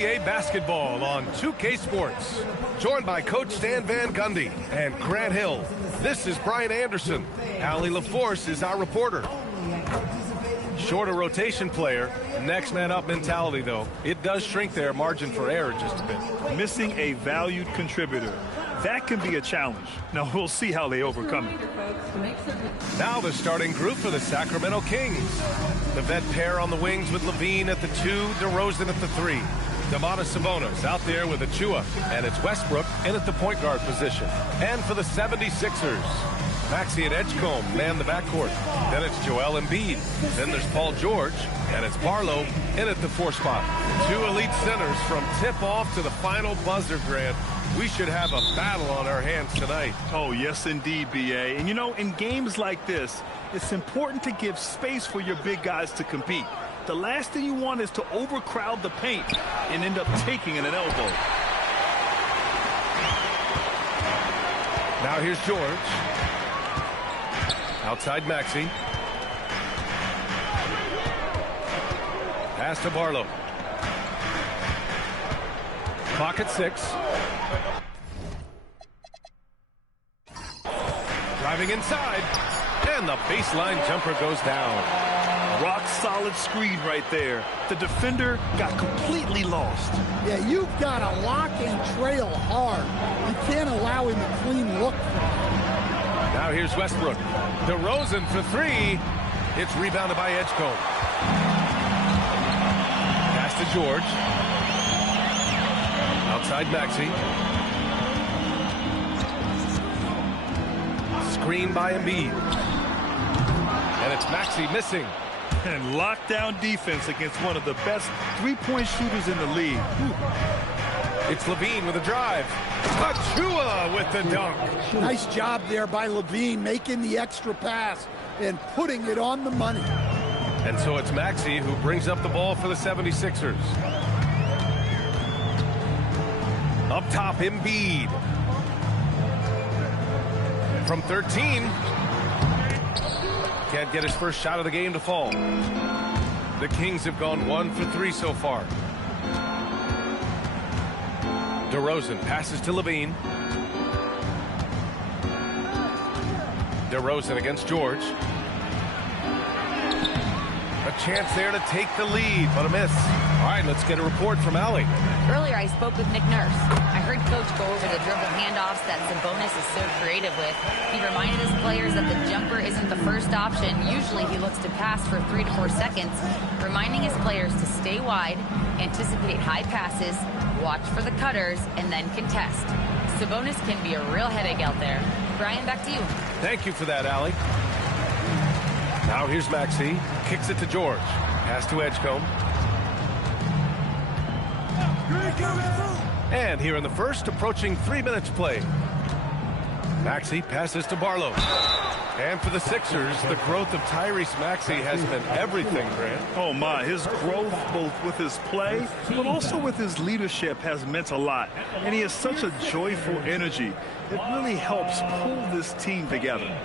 NBA basketball on 2K Sports. Joined by Coach Stan Van Gundy and Grant Hill. This is Brian Anderson. Allie LaForce is our reporter. Shorter rotation player. Next man up mentality, though. It does shrink their margin for error just a bit. Missing a valued contributor. That can be a challenge. Now, we'll see how they overcome it. Now the starting group for the Sacramento Kings. The vet pair on the wings with Levine at the 2, DeRozan at the 3. Domantas Sabonis out there with Achua, and it's Westbrook in at the point guard position. And for the 76ers, Maxey and Edgecombe man the backcourt. Then it's Joel Embiid. Then there's Paul George, and it's Barlow in at the 4 spot. Two elite centers from tip-off to the final buzzer, Grant. We should have a battle on our hands tonight. Oh, yes, indeed, B.A. And, you know, in games like this, it's important to give space for your big guys to compete. The last thing you want is to overcrowd the paint and end up taking an elbow. Now here's George. Outside Maxey. Pass to Barlow. Clock at 6. Driving inside. And the baseline jumper goes down. Rock solid screen right there. The defender got completely lost. Yeah, you've got to lock and trail hard. You can't allow him a clean look. Now here's Westbrook. DeRozan for 3. It's rebounded by Edgecombe. Pass to George. Outside Maxey. Screen by Embiid. And it's Maxey missing. And lockdown defense against one of the best three-point shooters in the league. Whew. It's Levine with a drive. Achua with the dunk. Nice job there by Levine, making the extra pass and putting it on the money. And so it's Maxey who brings up the ball for the 76ers. Up top, Embiid. From 13. Can't get his first shot of the game to fall. The Kings have gone 1 for 3 so far. DeRozan passes to Levine. DeRozan against George. A chance there to take the lead, but a miss. All right, let's get a report from Allie. Earlier, I spoke with Nick Nurse. I heard Coach go over the dribble handoffs that Sabonis is so creative with. He reminded his players that the jumper isn't the first option. Usually, he looks to pass for 3 to 4 seconds, reminding his players to stay wide, anticipate high passes, watch for the cutters, and then contest. Sabonis can be a real headache out there. Brian, back to you. Thank you for that, Allie. Now here's Maxey. Kicks it to George. Pass to Edgecombe. And here in the first, approaching 3 minutes played. Maxey passes to Barlow. And for the Sixers, the growth of Tyrese Maxey has been everything, Grant. Oh, my. His growth, both with his play, but also with his leadership, has meant a lot. And he has such a joyful energy. It really helps pull this team together.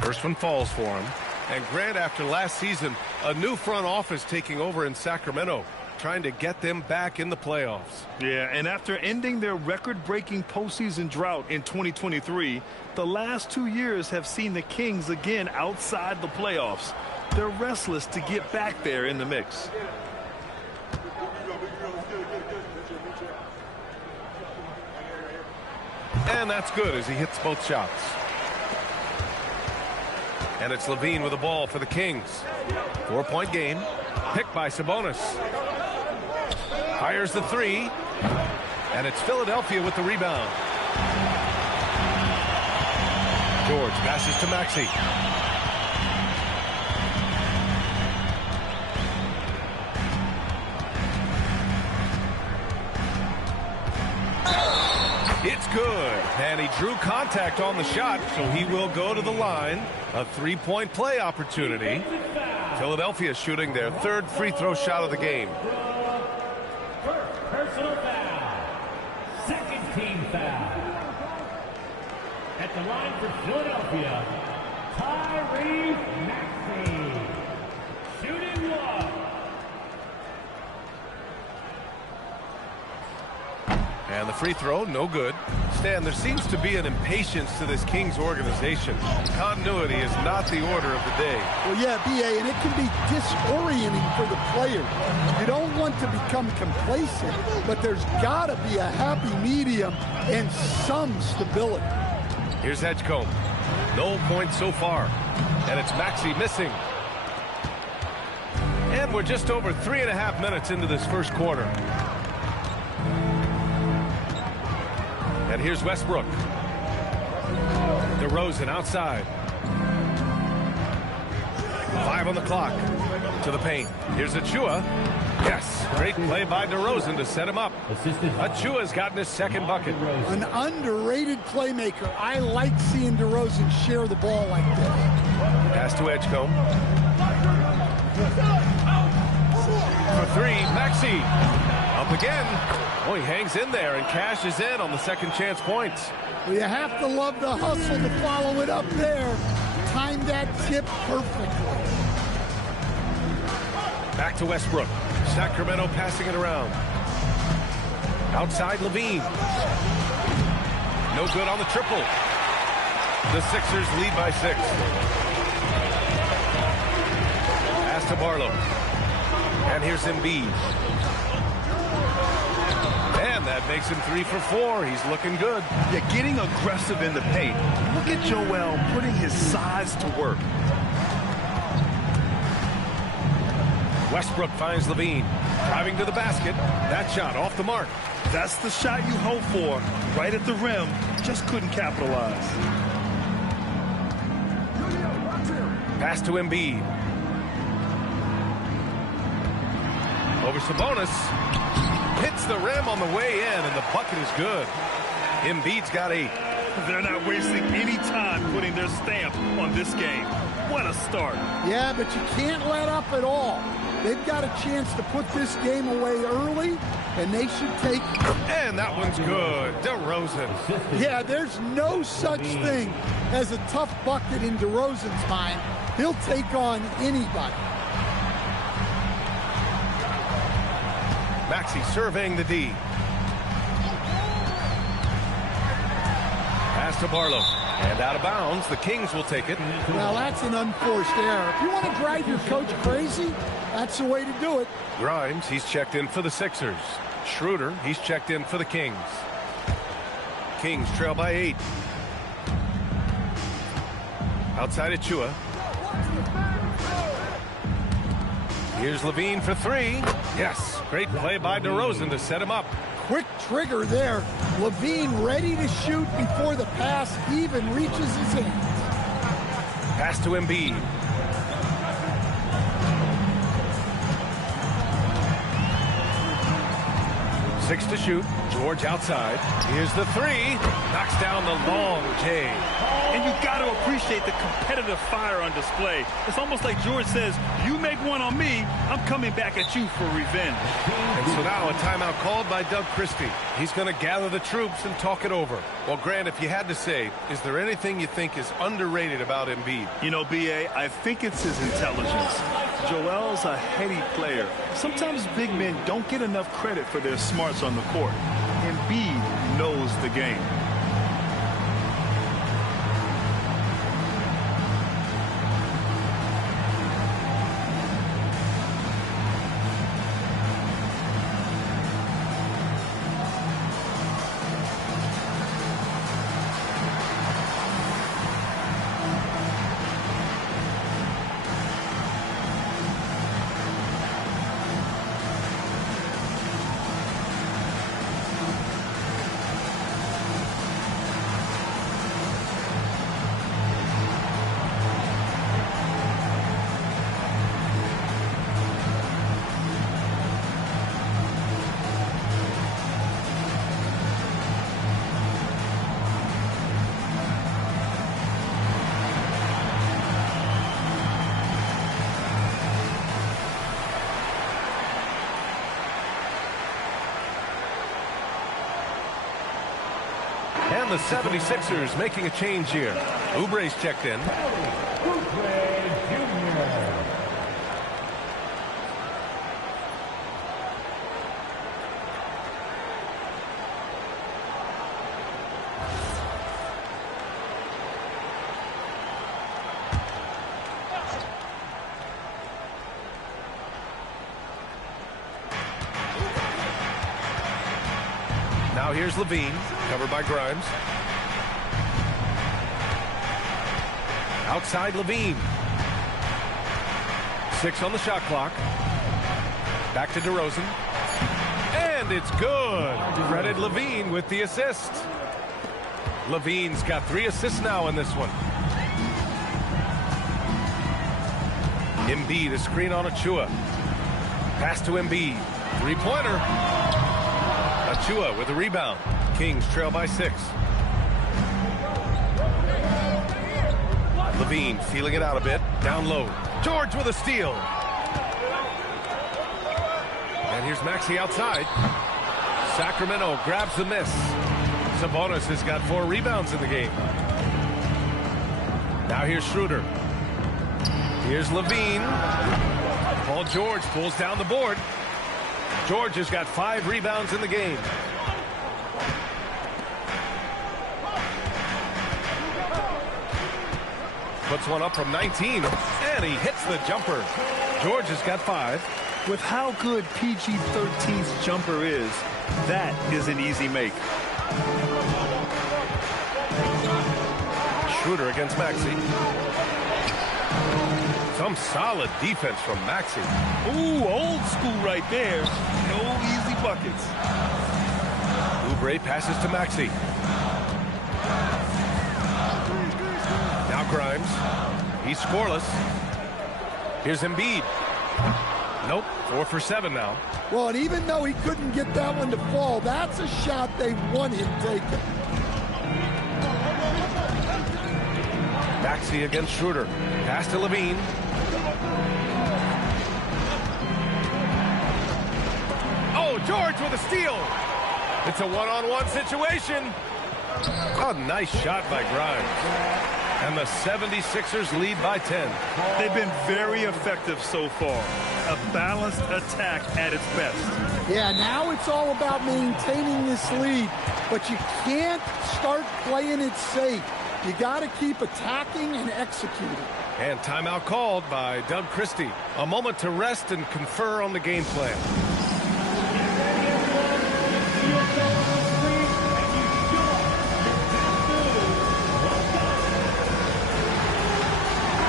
First one falls for him. And Grant, after last season, a new front office taking over in Sacramento, trying to get them back in the playoffs. Yeah, and after ending their record-breaking postseason drought in 2023, the last 2 years have seen the Kings again outside the playoffs. They're restless to get back there in the mix. And that's good as he hits both shots. And it's Levine with the ball for the Kings. 4-point game. Picked by Sabonis. Fires the 3. And it's Philadelphia with the rebound. George passes to Maxey. It's good. And he drew contact on the shot, so he will go to the line. A 3-point play opportunity Philadelphia shooting their third free throw shot of the game. Personal foul. Second team foul. At the line for Philadelphia, Tyrese Maxey. Shooting one. And the free throw, no good. Stan, there seems to be an impatience to this Kings organization. Continuity is not the order of the day. Well, yeah, B.A., and it can be disorienting for the player. You don't want to become complacent, but there's got to be a happy medium and some stability. Here's Edgecombe. No points so far. And it's Maxey missing. And we're just over 3.5 minutes into this first quarter. And here's Westbrook. DeRozan outside. 5 on the clock. To the paint. Here's Achua. Yes, great play by DeRozan to set him up. Achua's gotten his second bucket. An underrated playmaker. I like seeing DeRozan share the ball like this. Pass to Edgecombe. For 3, Maxey. Up again. Oh, he hangs in there and cashes in on the second chance points. Well, you have to love the hustle to follow it up there. Timed that tip perfectly. Back to Westbrook. Sacramento passing it around. Outside Levine. No good on the triple. The Sixers lead by 6. Pass to Barlow. And here's Embiid. And that makes him 3 for 4. He's looking good. Yeah, getting aggressive in the paint. Look at Joel putting his size to work. Westbrook finds Levine. Driving to the basket. That shot off the mark. That's the shot you hope for. Right at the rim. Just couldn't capitalize. Pass to Embiid. Over Sabonis. Hits the rim on the way in, and the bucket is good. Embiid's got 8. They're not wasting any time putting their stamp on this game. What a start. Yeah, but you can't let up at all. They've got a chance to put this game away early, and they should take it. And that one's good. DeRozan. Yeah, there's no such thing as a tough bucket in DeRozan's mind. He'll take on anybody. Maxey surveying the D. Pass to Barlow. And out of bounds, the Kings will take it. Well, that's an unforced error. If you want to drive your coach crazy, that's the way to do it. Grimes, he's checked in for the Sixers. Schroeder, he's checked in for the Kings. Kings trail by 8. Outside Achua. Here's Levine for 3. Yes, great play by DeRozan to set him up. Quick trigger there. Levine ready to shoot before the pass even reaches his hands. Pass to Embiid. Six to shoot. George outside. Here's the 3. Knocks down the long J. And you got to appreciate the competitive fire on display. It's almost like George says, you make one on me, I'm coming back at you for revenge. And so now a timeout called by Doug Christie. He's going to gather the troops and talk it over. Well, Grant, if you had to say, is there anything you think is underrated about Embiid? You know, B.A., I think it's his intelligence. Joel's a heady player. Sometimes big men don't get enough credit for their smarts on the court. Embiid knows the game. And the 76ers making a change here. Oubre's checked in. Now here's Levine, covered by Grimes. Outside Levine. 6 on the shot clock. Back to DeRozan. And it's good. Credit Levine with the assist. Levine's got 3 assists now in this one. Embiid, a screen on Achua. Pass to Embiid. 3-pointer. Achua with a rebound. Kings trail by 6. Levine feeling it out a bit. Down low. George with a steal. And here's Maxey outside. Sacramento grabs the miss. Sabonis has got 4 rebounds in the game. Now here's Schroeder. Here's Levine. Paul George pulls down the board. George has got 5 rebounds in the game. Puts one up from 19, and he hits the jumper. George has got 5. With how good PG-13's jumper is, that is an easy make. Schroeder against Maxey. Some solid defense from Maxey. Ooh, old school right there. No easy buckets. Oubre passes to Maxey. Now Grimes. He's scoreless. Here's Embiid. Nope, 4 for 7 now. Well, and even though he couldn't get that one to fall, that's a shot they want him taking. Maxey against Schroeder. Pass to Levine. Oh, George with a steal. It's a one-on-one situation. A nice shot by Grimes. And the 76ers lead by 10. They've been very effective so far. A balanced attack at its best. Yeah, now it's all about maintaining this lead, but you can't start playing it safe. You got to keep attacking and executing. And timeout called by Doug Christie. A moment to rest and confer on the game plan.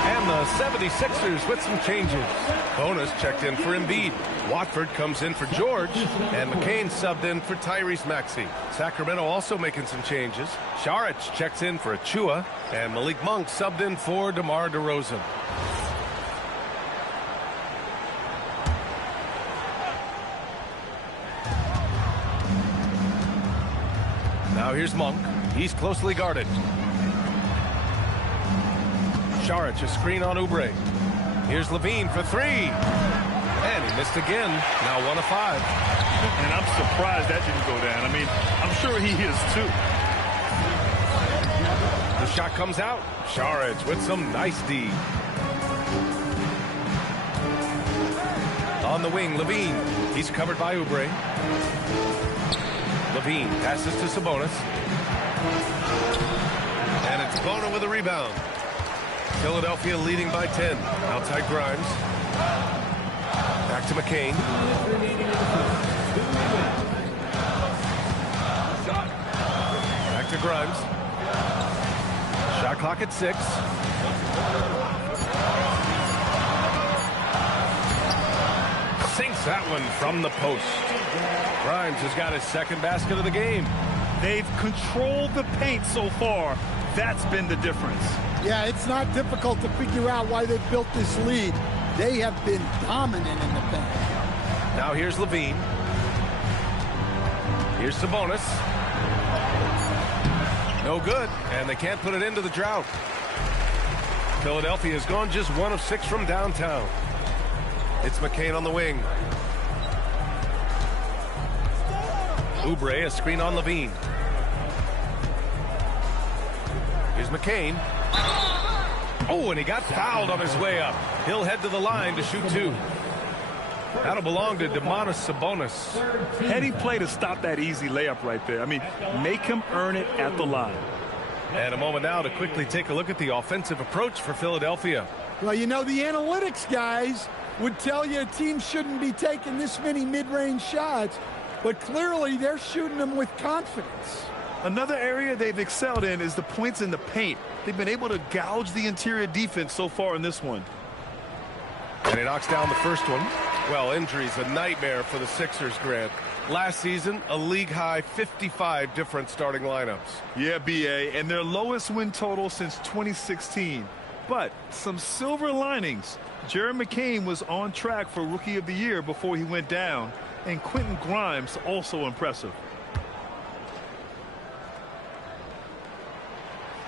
And the 76ers with some changes. Bonus checked in for Embiid. Watford comes in for George. And McCain subbed in for Tyrese Maxey. Sacramento also making some changes. Saric checks in for Achua. And Malik Monk subbed in for DeMar DeRozan. Now here's Monk. He's closely guarded. Saric, a screen on Oubre. Here's Levine for 3. And he missed again. Now 1 of 5. And I'm surprised that didn't go down. I mean, I'm sure he is too. The shot comes out. Saric with some nice D. On the wing, Levine. He's covered by Oubre. Levine passes to Sabonis. And it's Bona with a rebound. Philadelphia leading by 10. Outside Grimes. Back to McCain. Back to Grimes. Shot clock at 6. Sinks that one from the post. Grimes has got his second basket of the game. They've controlled the paint so far. That's been the difference. Yeah, it's not difficult to figure out why they've built this lead. They have been dominant in the paint. Now here's Levine. Here's Sabonis. No good, and they can't put it into the drought. Philadelphia has gone just 1 of 6 from downtown. It's McCain on the wing. Oubre, a screen on Levine. McCain. Oh, and he got fouled on his way up. He'll head to the line to shoot 2. That'll belong to Domantas Sabonis. Heady play to stop that easy layup right there. I mean, make him earn it at the line. And a moment now to quickly take a look at the offensive approach for Philadelphia. Well, you know, the analytics guys would tell you a team shouldn't be taking this many mid-range shots, but clearly they're shooting them with confidence. Another area they've excelled in is the points in the paint. They've been able to gouge the interior defense so far in this one. And he knocks down the first one. Well, injuries, a nightmare for the Sixers, Grant. Last season, a league-high 55 different starting lineups. Yeah, B.A., and their lowest win total since 2016. But some silver linings. Jared McCain was on track for Rookie of the Year before he went down. And Quentin Grimes also impressive.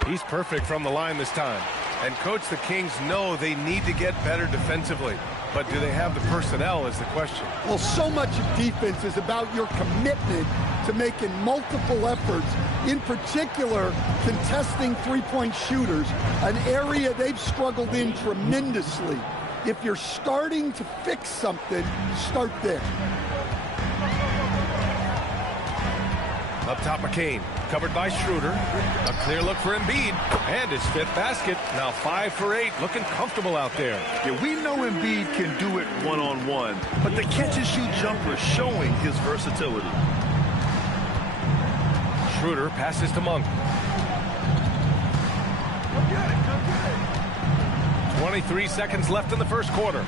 He's perfect from the line this time. And, Coach, the Kings know they need to get better defensively. But do they have the personnel is the question. Well, so much of defense is about your commitment to making multiple efforts, in particular contesting three-point shooters, an area they've struggled in tremendously. If you're starting to fix something, start there. Up top, McCain, covered by Schroeder. A clear look for Embiid, and his 5th basket. Now 5 for 8, looking comfortable out there. Yeah, we know Embiid can do it one-on-one, but the catch-and-shoot jumper is showing his versatility. Schroeder passes to Monk. 23 seconds left in the first quarter.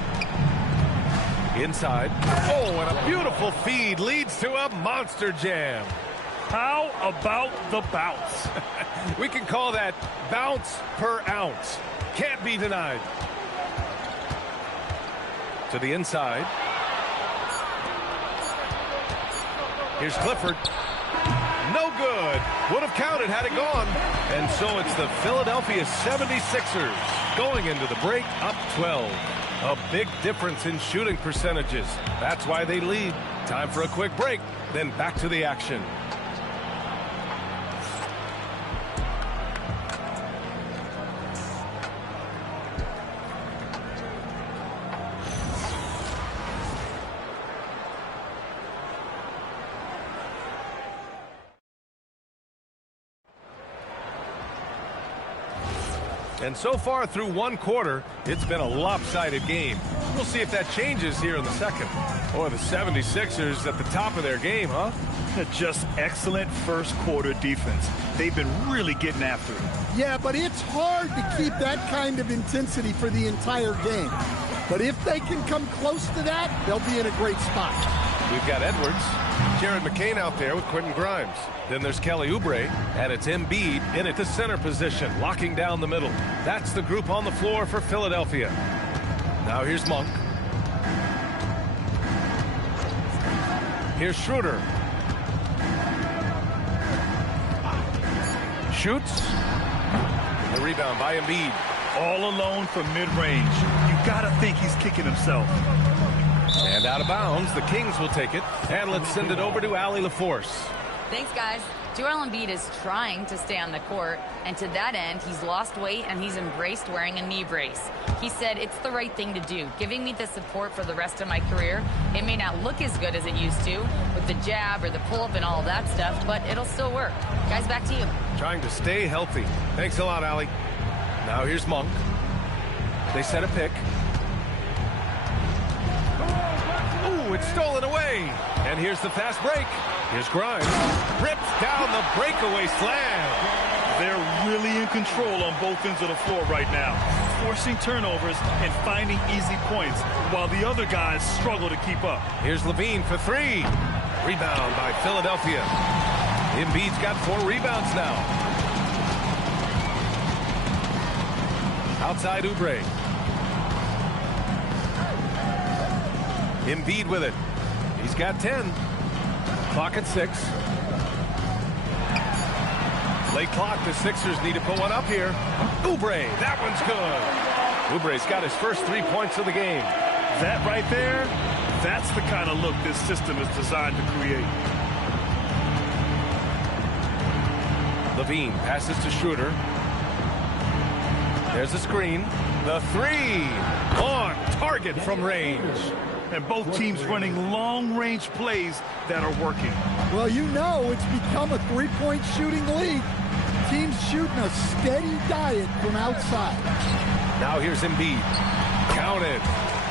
Inside. Oh, and a beautiful feed leads to a monster jam. How about the bounce? We can call that bounce per ounce. Can't be denied. To the inside. Here's Clifford. No good. Would have counted had it gone. And so it's the Philadelphia 76ers going into the break up 12. A big difference in shooting percentages. That's why they lead. Time for a quick break, then back to the action. And so far through one quarter, it's been a lopsided game. We'll see if that changes here in the second. Or the 76ers at the top of their game, huh? Just excellent first quarter defense. They've been really getting after it. Yeah, but it's hard to keep that kind of intensity for the entire game. But if they can come close to that, they'll be in a great spot. We've got Edwards, Jared McCain out there with Quentin Grimes. Then there's Kelly Oubre, and it's Embiid in at the center position, locking down the middle. That's the group on the floor for Philadelphia. Now here's Monk. Here's Schroeder. Shoots. The rebound by Embiid. All alone from mid-range. You gotta think he's kicking himself. And out of bounds, the Kings will take it. And let's send it over to Allie LaForce. Thanks, guys. Joel Embiid is trying to stay on the court, and to that end, he's lost weight and he's embraced wearing a knee brace. He said, it's the right thing to do, giving me the support for the rest of my career. It may not look as good as it used to with the jab or the pull-up and all of that stuff, but it'll still work. Guys, back to you. Trying to stay healthy. Thanks a lot, Allie. Now here's Monk. They set a pick. Ooh, it's stolen away. And here's the fast break. Here's Grimes. Rips down the breakaway slam. They're really in control on both ends of the floor right now, forcing turnovers and finding easy points while the other guys struggle to keep up. Here's Levine for 3. Rebound by Philadelphia. Embiid's got 4 rebounds now. Outside Oubre. Embiid with it. He's got 10. Clock at 6. Late clock. The Sixers need to put one up here. Oubre. That one's good. Oubre's got his first 3 points of the game. That right there, that's the kind of look this system is designed to create. Levine passes to Schroeder. There's a screen. The three on target from range. And both teams running long-range plays that are working. Well, you know it's become a three-point shooting league. Teams shooting a steady diet from outside. Now here's Embiid. Counted.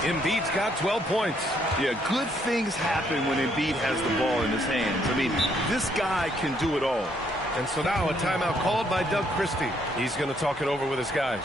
Embiid's got 12 points. Yeah, good things happen when Embiid has the ball in his hands. I mean, this guy can do it all. And so now a timeout called by Doug Christie. He's going to talk it over with his guys.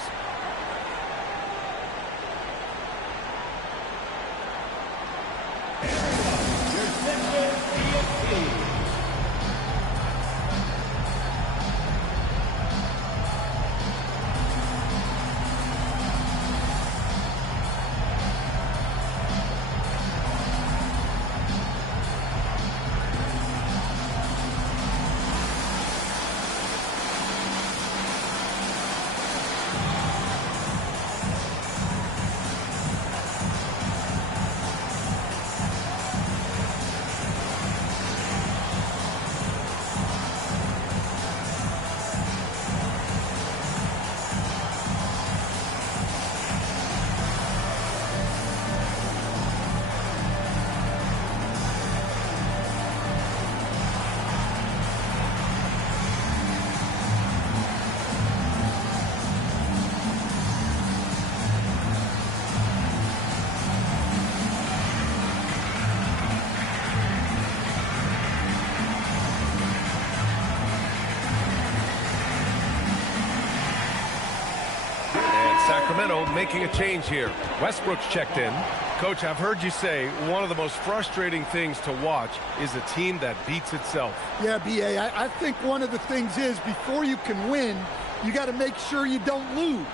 Sacramento making a change here. Westbrook's checked in. Coach, I've heard you say one of the most frustrating things to watch is a team that beats itself. Yeah, B.A., I think one of the things is before you can win, you got to make sure you don't lose.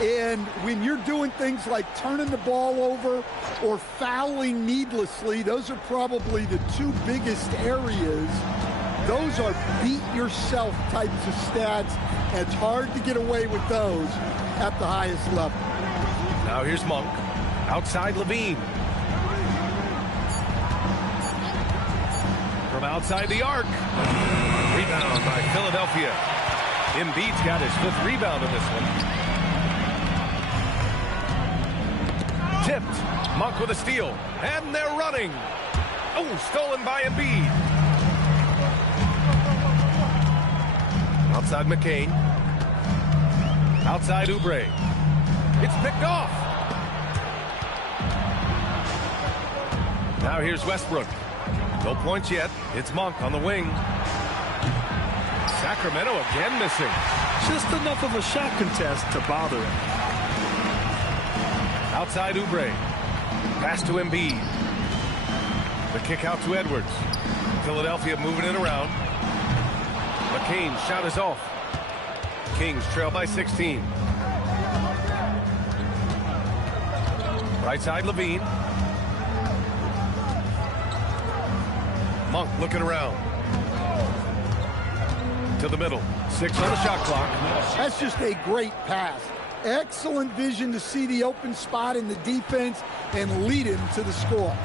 And when you're doing things like turning the ball over or fouling needlessly, those are probably the two biggest areas. Those are beat yourself types of stats. And it's hard to get away with those at the highest level. Now here's Monk. Outside Levine. From outside the arc. Rebound by Philadelphia. Embiid's got his 5th rebound in this one. Tipped. Monk with a steal. And they're running. Oh, stolen by Embiid. Outside McCain. Outside Oubre. It's picked off. Now here's Westbrook. No points yet. It's Monk on the wing. Sacramento again missing. Just enough of a shot contest to bother him. Outside Oubre. Pass to Embiid. The kick out to Edwards. Philadelphia moving it around. McCain's shot is off. Kings trail by 16. Right side Levine. Monk looking around. To the middle. 6 on the shot clock. That's just a great pass. Excellent vision to see the open spot in the defense and lead him to the score.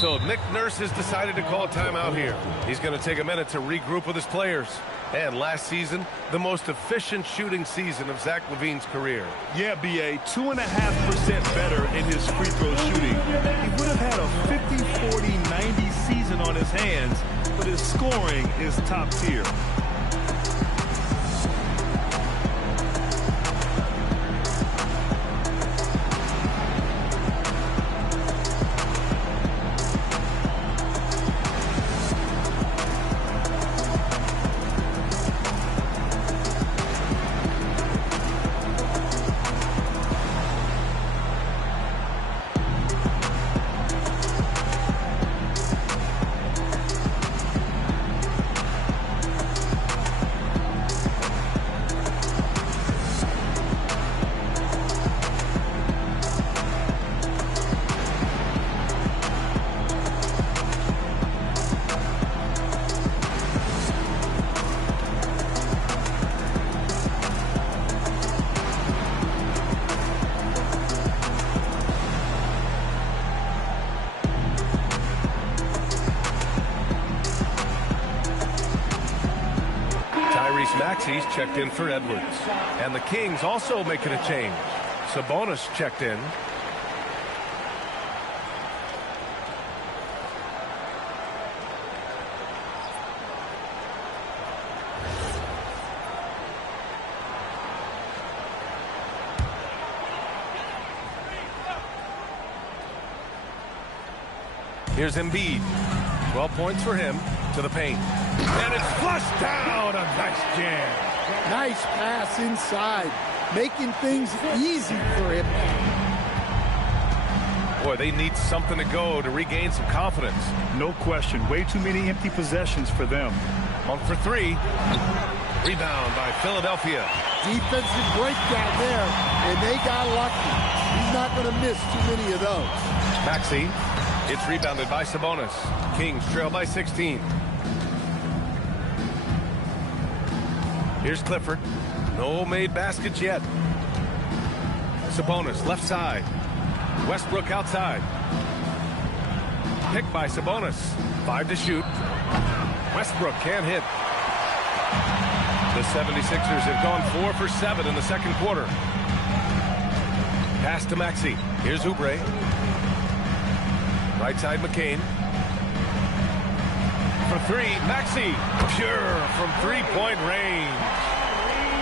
So Nick Nurse has decided to call timeout here. He's going to take a minute to regroup with his players. And last season, the most efficient shooting season of Zach LaVine's career. Yeah, B.A., 2.5% better in his free throw shooting. He would have had a 50-40-90 season on his hands, but his scoring is top tier. Maxey's checked in for Edwards. And the Kings also making a change. Sabonis checked in. Here's Embiid. 12 points for him to the paint. And it's flushed down. A nice jam. Nice pass inside, making things easy for him. Boy, they need something to go to regain some confidence. No question. Way too many empty possessions for them. Monk for three. Rebound by Philadelphia. Defensive breakdown there, and they got lucky. He's not going to miss too many of those. Maxey. It's rebounded by Sabonis. Kings trail by 16. Here's Clifford. No made baskets yet. Sabonis left side. Westbrook outside. Picked by Sabonis. 5 to shoot. Westbrook can't hit. The 76ers have gone 4 for 7 in the second quarter. Pass to Maxey. Here's Oubre. Right side McCain. For three, Maxey. Pure from three-point range.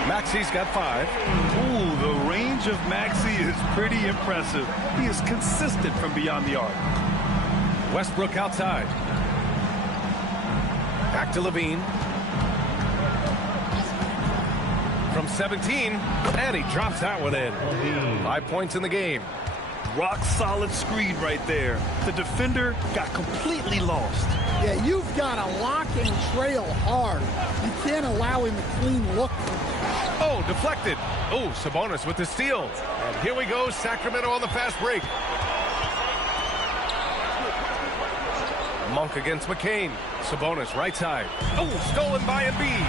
Maxey's got 5. Ooh, the range of Maxey is pretty impressive. He is consistent from beyond the arc. Westbrook outside. Back to Levine. From 17, and he drops that one in. 5 points in the game. Rock solid screen right there. The defender got completely lost. Yeah, you've got to lock and trail hard. You can't allow him a clean look. Oh, deflected. Oh, Sabonis with the steal. And here we go, Sacramento on the fast break. Monk against McCain. Sabonis right side. Oh, stolen by Embiid.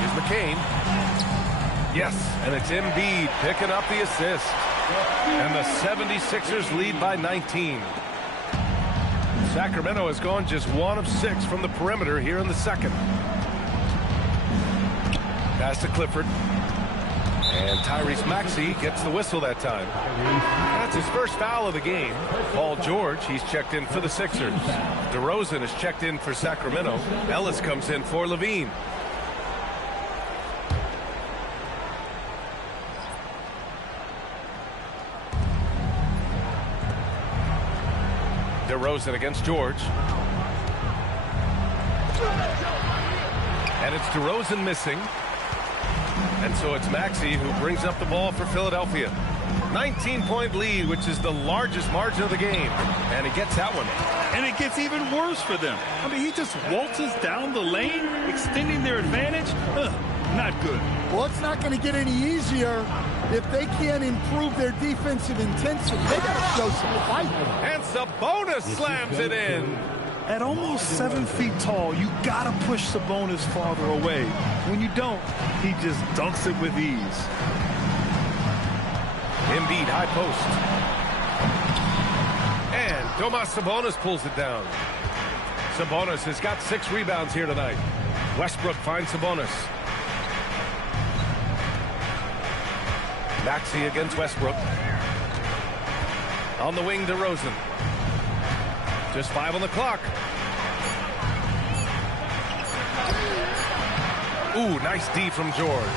Here's McCain. Yes, and it's Embiid picking up the assist. And the 76ers lead by 19. Sacramento has gone just 1 of 6 from the perimeter here in the second. Pass to Clifford. And Tyrese Maxey gets the whistle that time. That's his first foul of the game. Paul George, he's checked in for the Sixers. DeRozan is checked in for Sacramento. Ellis comes in for Levine. DeRozan against George. And it's DeRozan missing. And so it's Maxey who brings up the ball for Philadelphia. 19-point lead, which is the largest margin of the game. And he gets that one. And it gets even worse for them. I mean, he just waltzes down the lane, extending their advantage. Not good. Well, it's not going to get any easier if they can't improve their defensive intensity. They got to show some fight. And Sabonis slams it in. At almost 7 feet tall, you got to push Sabonis farther away. When you don't, he just dunks it with ease. Embiid high post. And Domas Sabonis pulls it down. Sabonis has got 6 rebounds here tonight. Westbrook finds Sabonis. Maxey against Westbrook. On the wing, DeRozan. Just 5 on the clock. Ooh, nice D from George.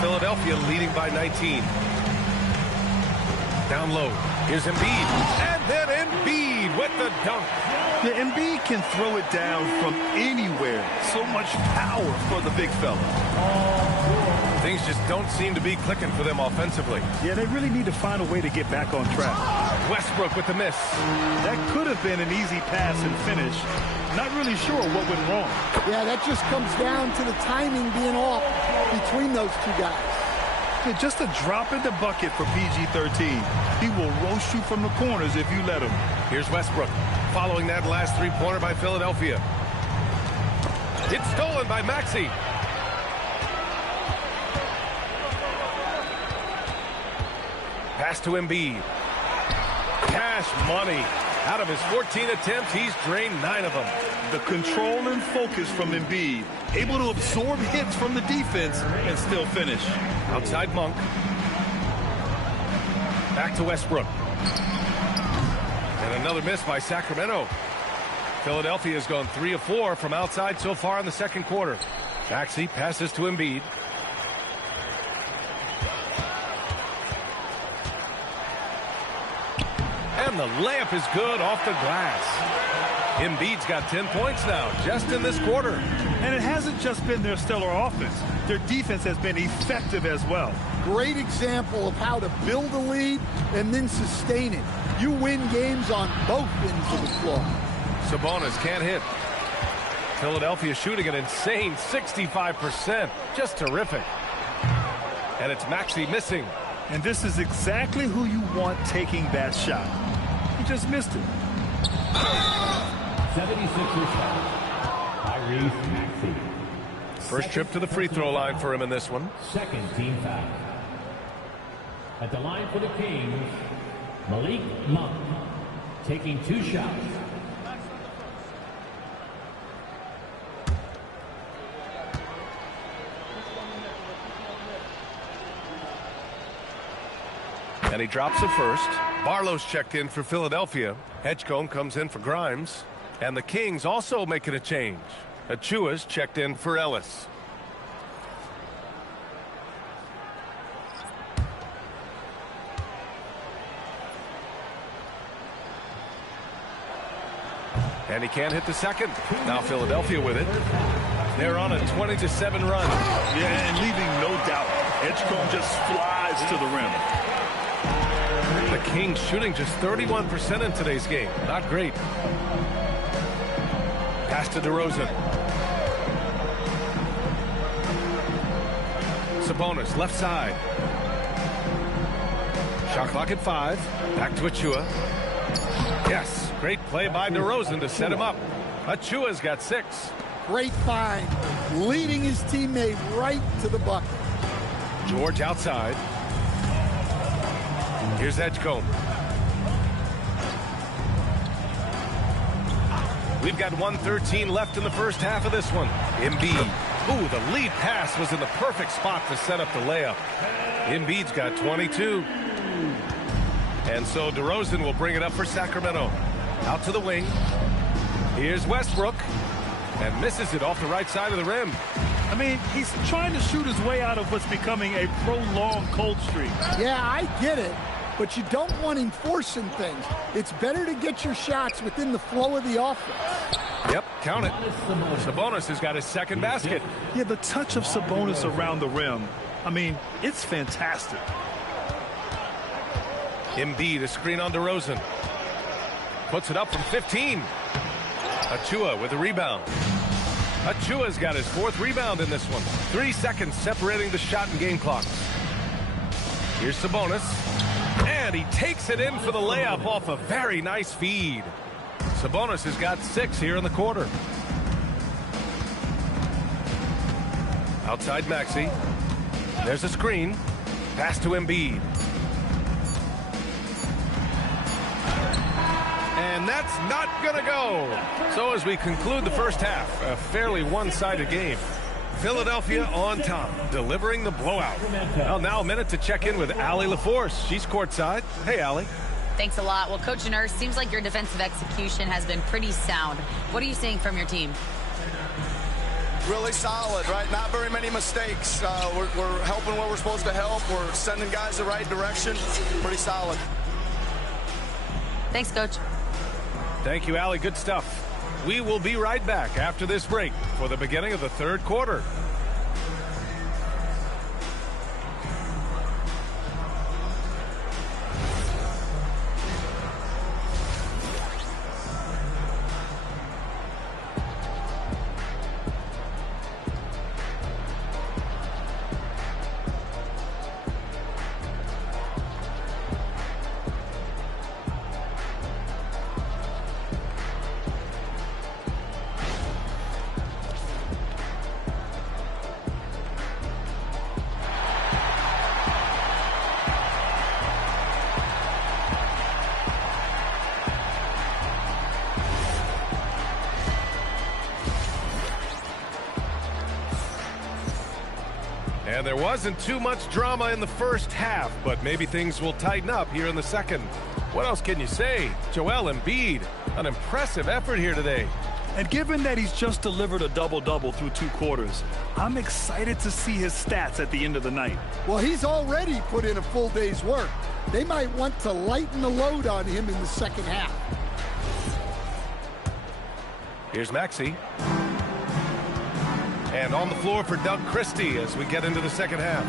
Philadelphia leading by 19. Down low. Here's Embiid. And then Embiid with the dunk. The Embiid can throw it down from anywhere. So much power for the big fella. Things just don't seem to be clicking for them offensively. Yeah, they really need to find a way to get back on track. Westbrook with the miss. That could have been an easy pass and finish. Not really sure what went wrong. Yeah, that just comes down to the timing being off between those two guys. Yeah, just a drop in the bucket for PG-13. He will roast you from the corners if you let him. Here's Westbrook following that last three-pointer by Philadelphia. It's stolen by Maxey. Pass to Embiid. Cash money. Out of his 14 attempts, he's drained 9 of them. The control and focus from Embiid, able to absorb hits from the defense and still finish. Outside Monk. Back to Westbrook. And another miss by Sacramento. Philadelphia has gone 3 of 4 from outside so far in the second quarter. Maxey passes to Embiid. And the layup is good off the glass. Embiid's got 10 points now, just in this quarter. And it hasn't just been their stellar offense. Their defense has been effective as well. Great example of how to build a lead and then sustain it. You win games on both ends of the floor. Sabonis can't hit. Philadelphia shooting an insane 65%. Just terrific. And it's Maxey missing. And this is exactly who you want taking that shot. He just missed it. 76ers foul. Tyrese Maxey. First trip to the free throw line for him in this one. Second team foul. At the line for the Kings, Malik Monk taking 2 shots. And he drops the first. Barlow's checked in for Philadelphia. Edgecombe comes in for Grimes. And the Kings also making a change. Achua's checked in for Ellis. And he can't hit the second. Now Philadelphia with it. They're on a 20-7 run. Yeah, and leaving no doubt. Edgecombe just flies to the rim. The Kings shooting just 31% in today's game. Not great. Pass to DeRozan. Sabonis, left side. Shot clock at 5. Back to Achua. Yes, great play by DeRozan to set him up. Achua's got 6. Great find, leading his teammate right to the bucket. George outside. Here's Edgecombe. We've got 1:13 left in the first half of this one. Embiid. Ooh, the lead pass was in the perfect spot to set up the layup. Embiid's got 22. And so DeRozan will bring it up for Sacramento. Out to the wing. Here's Westbrook. And misses it off the right side of the rim. I mean, he's trying to shoot his way out of what's becoming a prolonged cold streak. Yeah, I get it, but you don't want him forcing things. It's better to get your shots within the flow of the offense. Yep, count it. Sabonis has got his second basket. Yeah, the touch of Sabonis around the rim, I mean, it's fantastic. Embiid, a screen on DeRozan. Puts it up from 15. Achua with the rebound. Achua's got his 4th rebound in this one. 3 seconds separating the shot and game clock. Here's Sabonis. And he takes it in for the layup off a very nice feed. Sabonis has got 6 here in the quarter. Outside Maxey. There's a screen. Pass to Embiid. And that's not going to go. So as we conclude the first half, a fairly one-sided game. Philadelphia on top, delivering the blowout. Well, now a minute to check in with Allie LaForce. She's courtside. Hey, Allie. Thanks a lot. Well, Coach Nurse, seems like your defensive execution has been pretty sound. What are you seeing from your team? Really solid, right? Not very many mistakes. We're helping where we're supposed to help. We're sending guys the right direction. Pretty solid. Thanks, Coach. Thank you, Allie. Good stuff. We will be right back after this break for the beginning of the third quarter. And there wasn't too much drama in the first half, but maybe things will tighten up here in the second. What else can you say? Joel Embiid, an impressive effort here today. And given that he's just delivered a double-double through 2 quarters, I'm excited to see his stats at the end of the night. Well, he's already put in a full day's work. They might want to lighten the load on him in the second half. Here's Maxey. And on the floor for Doug Christie as we get into the second half.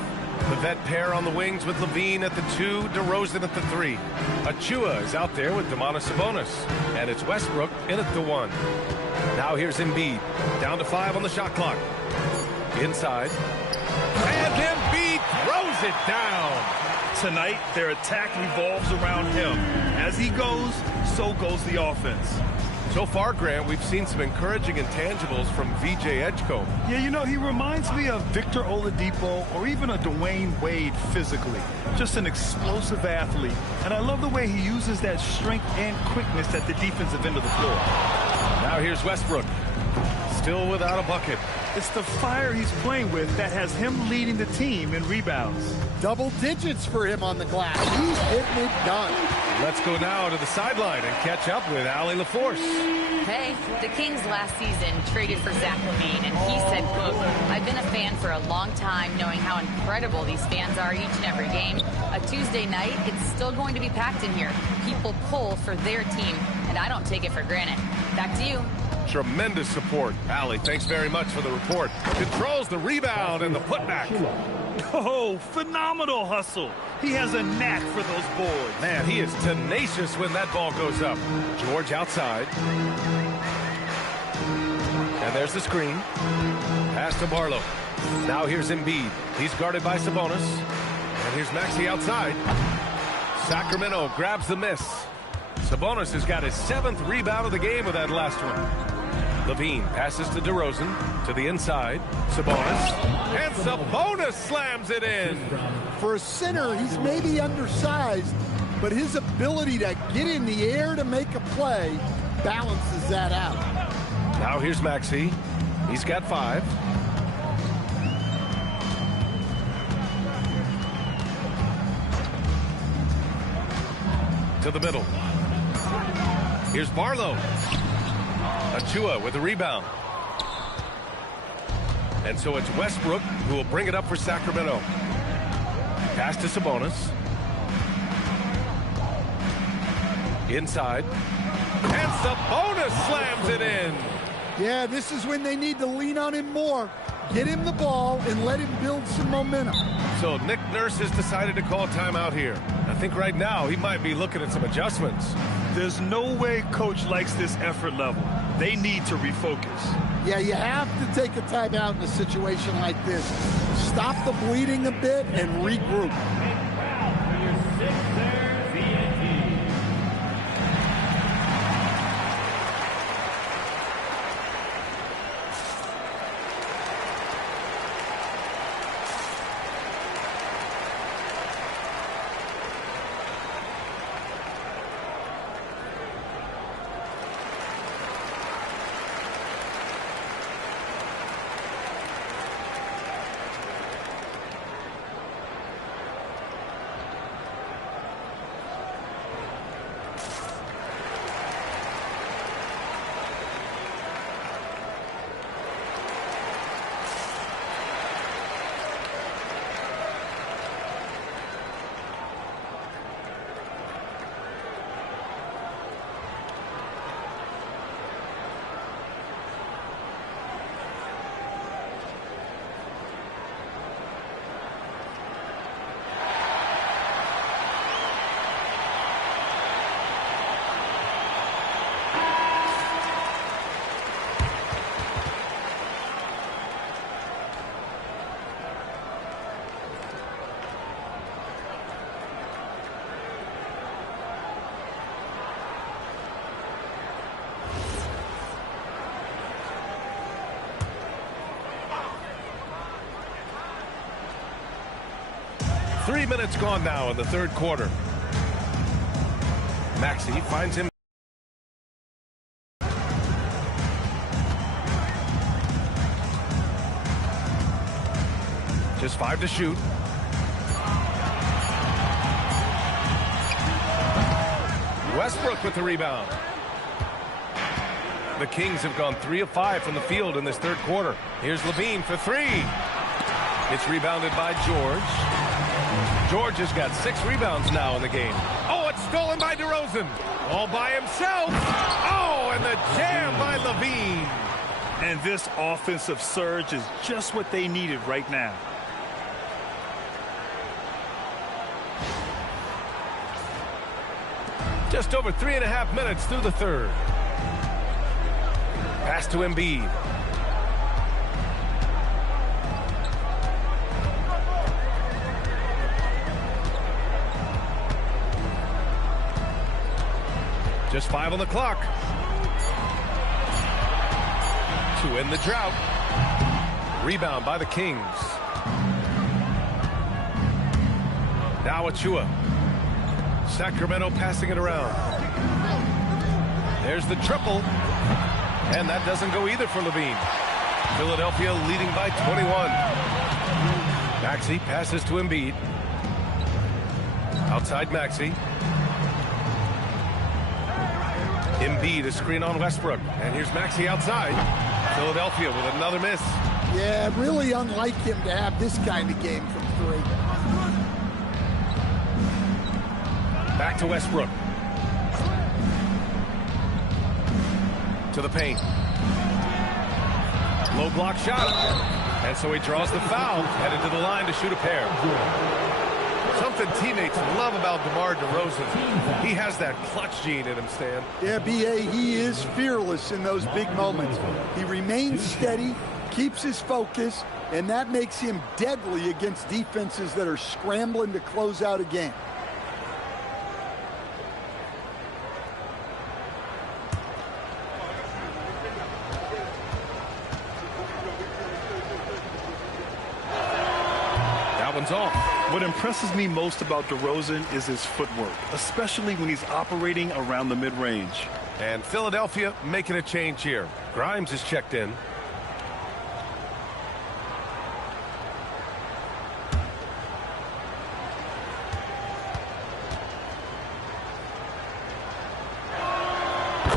The vet pair on the wings with Levine at the 2, DeRozan at the 3. Achua is out there with Domantas Sabonis. And it's Westbrook in at the 1. Now here's Embiid. Down to 5 on the shot clock. Inside. And Embiid throws it down. Tonight, their attack revolves around him. As he goes, so goes the offense. So far, Grant, we've seen some encouraging intangibles from VJ Edgecombe. Yeah, you know, he reminds me of Victor Oladipo or even a Dwayne Wade physically. Just an explosive athlete. And I love the way he uses that strength and quickness at the defensive end of the floor. Now here's Westbrook. Still without a bucket. It's the fire he's playing with that has him leading the team in rebounds. Double digits for him on the glass. He's getting it done. Let's go now to the sideline and catch up with Allie LaForce. Hey, the Kings last season traded for Zach LaVine, and he said, quote, "I've been a fan for a long time, knowing how incredible these fans are each and every game. A Tuesday night, it's still going to be packed in here. People pull for their team, and I don't take it for granted." Back to you. Tremendous support. Allie, thanks very much for the report. Controls the rebound and the putback. Oh, phenomenal hustle. He has a knack for those boards. Man, he is tenacious when that ball goes up. George outside. And there's the screen. Pass to Barlow. Now here's Embiid. He's guarded by Sabonis. And here's Maxey outside. Sacramento grabs the miss. Sabonis has got his 7th rebound of the game with that last one. Levine passes to DeRozan, to the inside. Sabonis. And Sabonis slams it in. For a center, he's maybe undersized, but his ability to get in the air to make a play balances that out. Now here's Maxey. He's got 5. To the middle. Here's Barlow. Achua with the rebound. And so it's Westbrook who will bring it up for Sacramento. Pass to Sabonis. Inside. And Sabonis slams it in. Yeah, this is when they need to lean on him more. Get him the ball and let him build some momentum. So Nick Nurse has decided to call timeout here. I think right now he might be looking at some adjustments. There's no way coach likes this effort level. They need to refocus. Yeah, you have to take a timeout in a situation like this. Stop the bleeding a bit and regroup. Three minutes gone now in the third quarter. Maxey finds him. Just 5 to shoot. Westbrook with the rebound. The Kings have gone 3 of 5 from the field in this third quarter. Here's Levine for 3. It's rebounded by George. George has got 6 rebounds now in the game. Oh, it's stolen by DeRozan. All by himself. Oh, and the jam by Levine. And this offensive surge is just what they needed right now. Just over 3.5 minutes through the third. Pass to Embiid. Just 5 on the clock. To end the drought. Rebound by the Kings. Now Achua. Sacramento passing it around. There's the triple. And that doesn't go either for Levine. Philadelphia leading by 21. Maxey passes to Embiid. Outside Maxey. Embiid, a screen on Westbrook. And here's Maxey outside. Philadelphia with another miss. Yeah, really unlike him to have this kind of game from 3. Back to Westbrook. To the paint. Low block shot. And so he draws the foul. Headed to the line to shoot a pair. Something teammates love about DeMar DeRozan. He has that clutch gene in him, Stan. Yeah, B.A., he is fearless in those big moments. He remains steady, keeps his focus, and that makes him deadly against defenses that are scrambling to close out a game. That one's off. What impresses me most about DeRozan is his footwork, especially when he's operating around the mid-range. And Philadelphia making a change here. Grimes is checked in.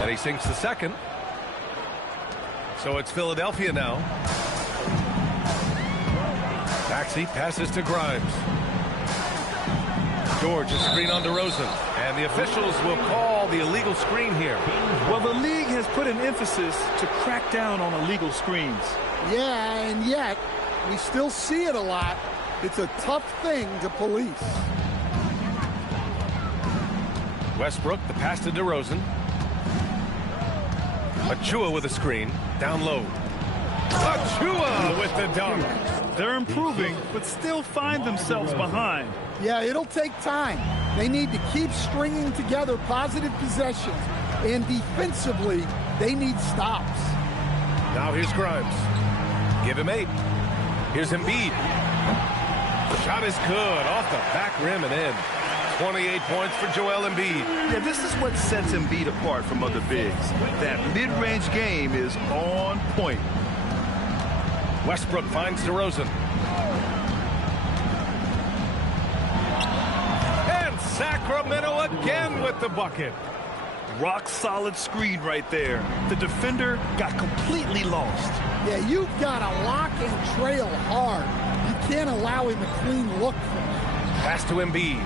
And he sinks the second. So it's Philadelphia now. Maxey passes to Grimes. George, a screen on DeRozan. And the officials will call the illegal screen here. Well, the league has put an emphasis to crack down on illegal screens. Yeah, and yet, we still see it a lot. It's a tough thing to police. Westbrook, the pass to DeRozan. Achua with a screen. Down low. Achua with the dunk. They're improving, but still find themselves behind. Yeah, it'll take time. They need to keep stringing together positive possessions. And defensively, they need stops. Now here's Grimes. Give him 8. Here's Embiid. Shot is good. Off the back rim and in. 28 points for Joel Embiid. Yeah, this is what sets Embiid apart from other bigs. That mid-range game is on point. Westbrook finds DeRozan. And Sacramento again with the bucket. Rock solid screen right there. The defender got completely lost. Yeah, you've got to lock and trail hard. You can't allow him a clean look from that. Pass to Embiid.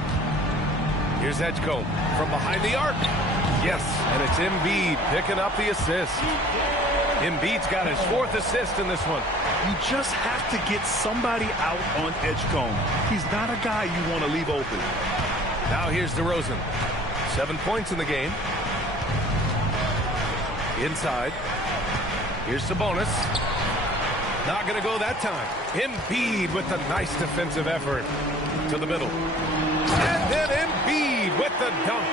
Here's Edgecombe from behind the arc. Yes, and it's Embiid picking up the assist. Embiid's got his 4th assist in this one. You just have to get somebody out on Edgecombe. He's not a guy you want to leave open. Now here's DeRozan. 7 points in the game. Inside. Here's Sabonis. Not going to go that time. Embiid with a nice defensive effort to the middle. And then Embiid with the dunk.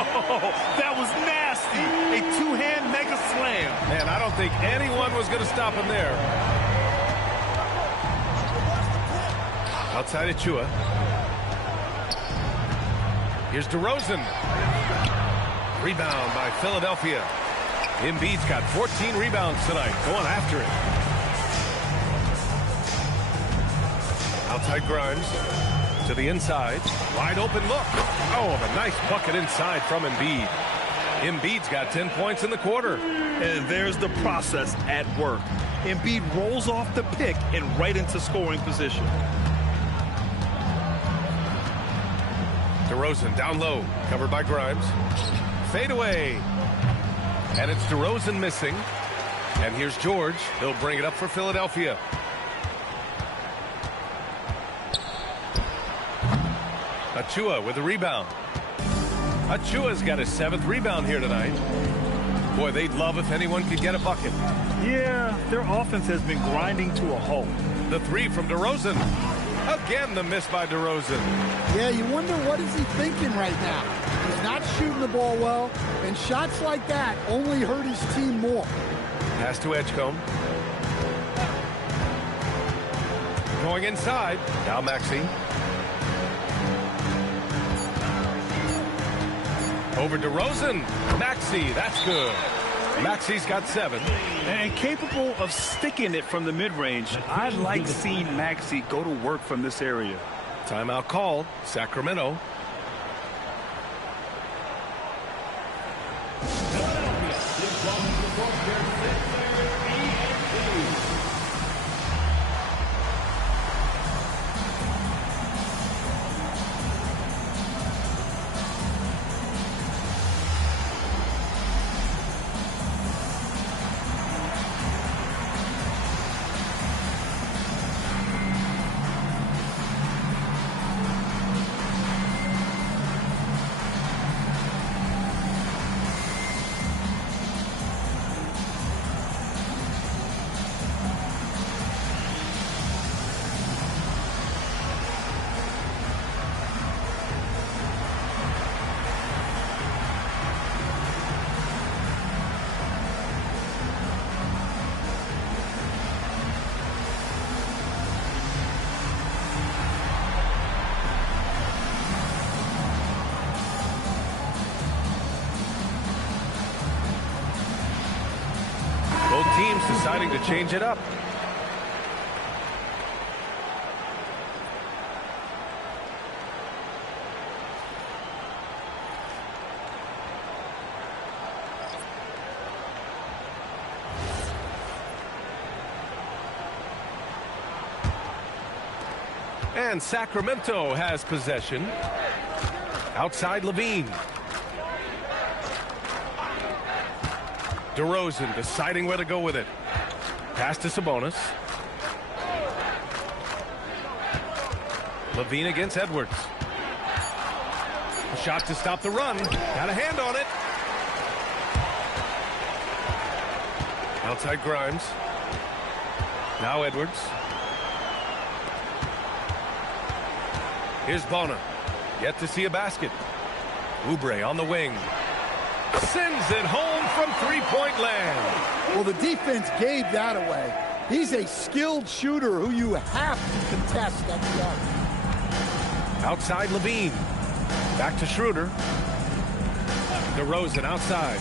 Oh, that was nasty. A two-hand mega slam. Man, I don't think anyone was going to stop him there. Outside Achua. Here's DeRozan. Rebound by Philadelphia. Embiid's got 14 rebounds tonight. Going after it. Outside Grimes. To the inside. Wide open look. Oh, a nice bucket inside from Embiid. Embiid's got 10 points in the quarter. And there's the process at work. Embiid rolls off the pick and right into scoring position. DeRozan down low. Covered by Grimes. Fade away. And it's DeRozan missing. And here's George. He'll bring it up for Philadelphia. Achua with the rebound. Achua's got his 7th rebound here tonight. Boy, they'd love if anyone could get a bucket. Yeah, their offense has been grinding to a halt. The 3 from DeRozan. Again, the miss by DeRozan. Yeah, you wonder what is he thinking right now. He's not shooting the ball well, and shots like that only hurt his team more. Pass to Edgecombe. Going inside. Now Maxey. Over DeRozan. Maxey, that's good. Maxey's got 7. And capable of sticking it from the mid-range. I like seeing Maxey go to work from this area. Timeout called. Sacramento. Teams deciding to change it up. And Sacramento has possession. Outside Levine. DeRozan deciding where to go with it. Pass to Sabonis. Levine against Edwards. A shot to stop the run. Got a hand on it. Outside Grimes. Now Edwards. Here's Bona. Yet to see a basket. Oubre on the wing. Sends it home from three-point land. Well, the defense gave that away. He's a skilled shooter who you have to contest at the arc. Outside Levine. Back to Schroeder. DeRozan outside.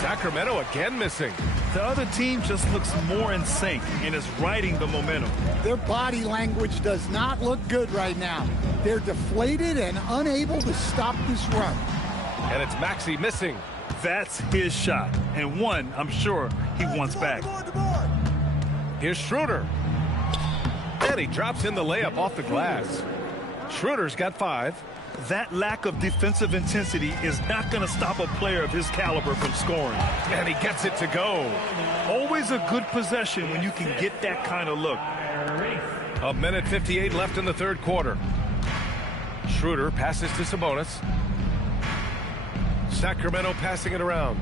Sacramento again missing. The other team just looks more in sync and is riding the momentum. Their body language does not look good right now. They're deflated and unable to stop this run. And it's Maxey missing. That's his shot, and one I'm sure he wants back. Here's Schroeder. And he drops in the layup off the glass. Schroeder's got 5. That lack of defensive intensity is not going to stop a player of his caliber from scoring. And he gets it to go. Always a good possession when you can get that kind of look. 1:58 left in the third quarter. Schroeder passes to Sabonis. Sacramento passing it around.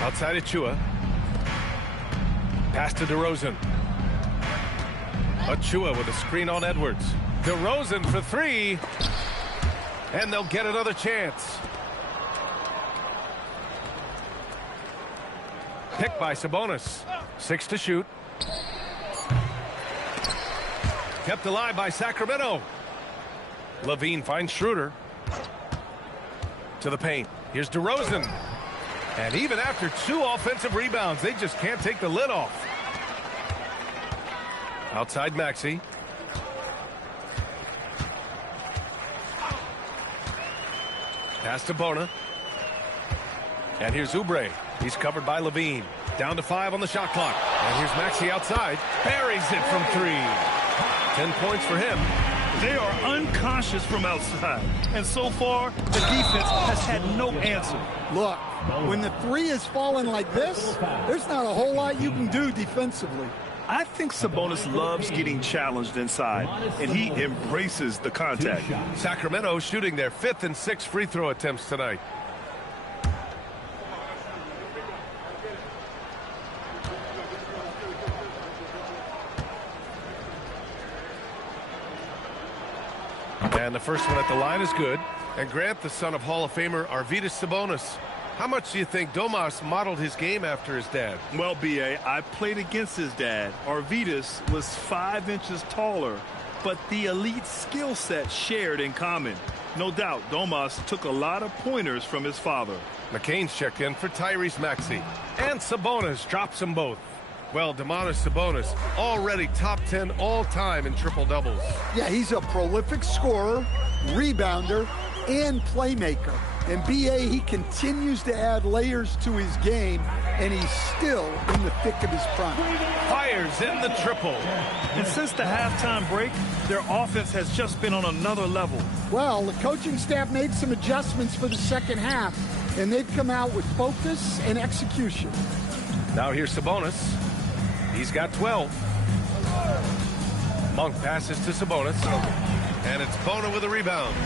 Outside Achua. Pass to DeRozan. Achua with a screen on Edwards. DeRozan for 3. And they'll get another chance. Picked by Sabonis. 6 to shoot. Kept alive by Sacramento. Levine finds Schroeder. To the paint. Here's DeRozan. And even after 2 offensive rebounds, they just can't take the lid off. Outside Maxey. Pass to Bona. And here's Oubre. He's covered by Levine. Down to 5 on the shot clock. And here's Maxey outside. Buries it from 3. 10 points for him. They are unconscious from outside. And so far, the defense has had no answer. Look, when the 3 is falling like this, there's not a whole lot you can do defensively. I think Sabonis loves getting challenged inside, and he embraces the contact. Sacramento shooting their 5th and 6th free throw attempts tonight. And the first one at the line is good. And Grant, the son of Hall of Famer Arvydas Sabonis. How much do you think Domas modeled his game after his dad? Well, B.A., I played against his dad. Arvydas was 5 inches taller, but the elite skill set shared in common. No doubt, Domas took a lot of pointers from his father. McCain's checked in for Tyrese Maxey. And Sabonis drops them both. Well, Domantas Sabonis already top 10 all-time in triple-doubles. Yeah, he's a prolific scorer, rebounder, and playmaker. And B.A., he continues to add layers to his game, and he's still in the thick of his prime. Fires in the triple. And since the halftime break, their offense has just been on another level. Well, the coaching staff made some adjustments for the second half, and they've come out with focus and execution. Now here's Sabonis. He's got 12. Monk passes to Sabonis. And it's Bona with a rebound.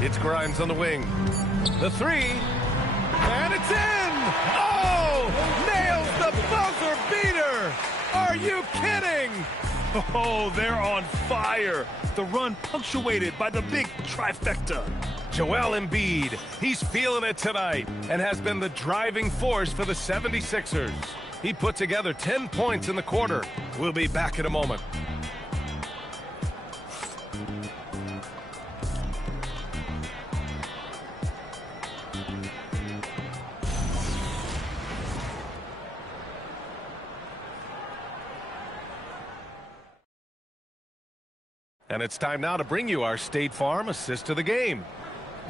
It's Grimes on the wing. The 3. And it's in! Oh! Nails the buzzer beater! Are you kidding? Oh, they're on fire. The run punctuated by the big trifecta. Joel Embiid, he's feeling it tonight and has been the driving force for the 76ers. He put together 10 points in the quarter. We'll be back in a moment. And it's time now to bring you our State Farm assist of the game.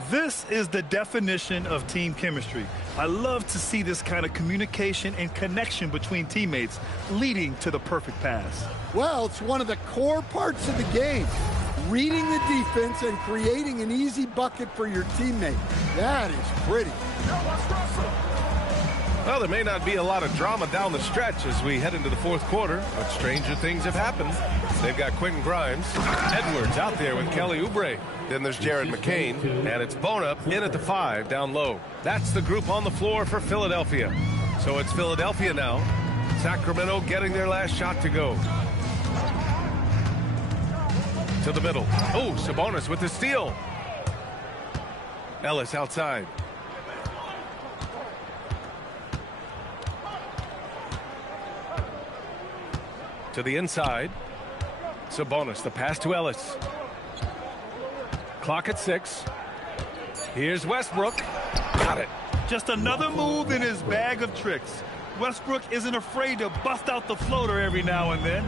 This is the definition of team chemistry. I love to see this kind of communication and connection between teammates leading to the perfect pass. Well, it's one of the core parts of the game. Reading the defense and creating an easy bucket for your teammate. That is pretty. Well, there may not be a lot of drama down the stretch as we head into the fourth quarter, but stranger things have happened. They've got Quentin Grimes, Edwards out there with Kelly Oubre. Then there's Jared McCain, and it's Bona in at the 5 down low. That's the group on the floor for Philadelphia. So it's Philadelphia now. Sacramento getting their last shot to go. To the middle. Oh, Sabonis with the steal. Ellis outside. To the inside. Sabonis, the pass to Ellis. Clock at 6. Here's Westbrook. Got it. Just another move in his bag of tricks. Westbrook isn't afraid to bust out the floater every now and then.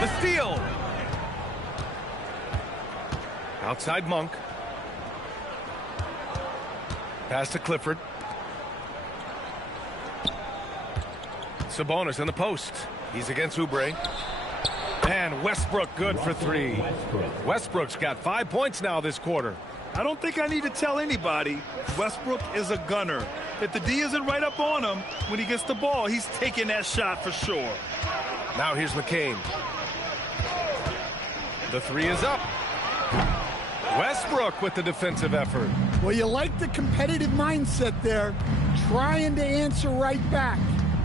The steal. Outside Monk. Pass to Clifford. Sabonis in the post. He's against Oubre. And Westbrook good for 3. Westbrook's got 5 points now this quarter. I don't think I need to tell anybody, Westbrook is a gunner. If the D isn't right up on him, when he gets the ball, he's taking that shot for sure. Now here's McCain. The 3 is up. Westbrook with the defensive effort. Well, you like the competitive mindset there, trying to answer right back.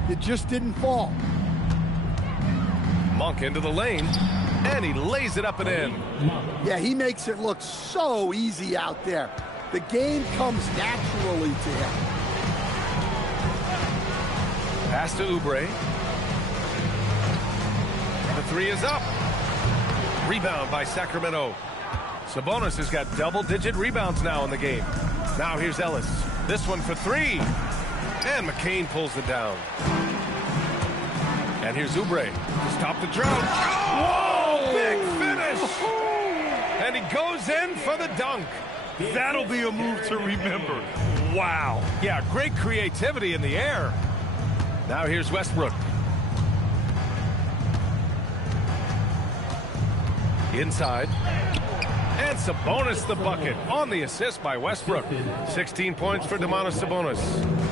It just didn't fall. Monk into the lane, and he lays it up and in. Yeah, he makes it look so easy out there. The game comes naturally to him. Pass to Oubre. The 3 is up. Rebound by Sacramento. Sabonis has got double-digit rebounds now in the game. Now here's Ellis. This one for 3. And McCain pulls it down. And here's Oubre to stop the drought. Whoa! Big finish! And he goes in for the dunk. That'll be a move to remember. Wow. Yeah, great creativity in the air. Now here's Westbrook. Inside. And Sabonis the bucket on the assist by Westbrook. 16 points for Domantas Sabonis.